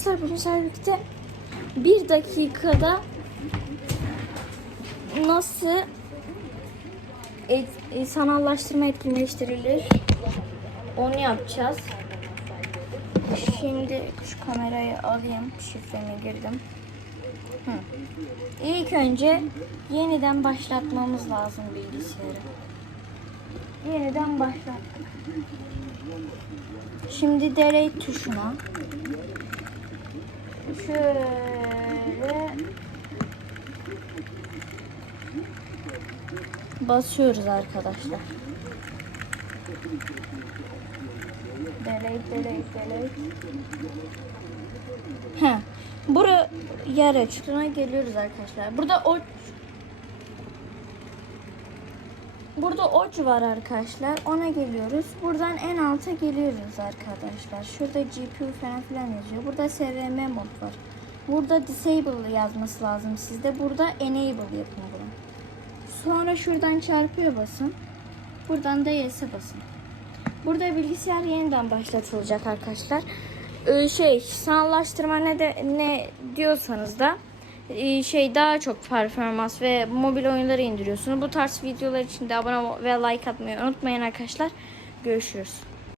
Arkadaşlar bugün sizlerle birlikte bir dakikada nasıl et, e, sanallaştırma etkinleştirilir onu yapacağız. Şimdi şu kamerayı alayım. Şifremi girdim. Hı. İlk önce yeniden başlatmamız lazım bilgisayarı. Yeniden başlattık. Şimdi delete tuşuna şöyle basıyoruz arkadaşlar. Delete, delete, delete. He. Buraya yer açtığına geliyoruz arkadaşlar. Burada o Burada oç var arkadaşlar. Ona geliyoruz. Buradan en alta geliyoruz arkadaşlar. Şurada GPU falan filan yazıyor. Burada SRM mod var. Burada disable yazması lazım sizde. Burada enable yapın bunu. Sonra şuradan çarpıyor basın. Buradan da yes'e basın. Burada bilgisayar yeniden başlatılacak arkadaşlar. Ee, şey sanallaştırma ne de ne diyorsanız da şey daha çok performans ve mobil oyunları indiriyorsunuz. Bu tarz videolar için de abone ve like atmayı unutmayın arkadaşlar. Görüşürüz.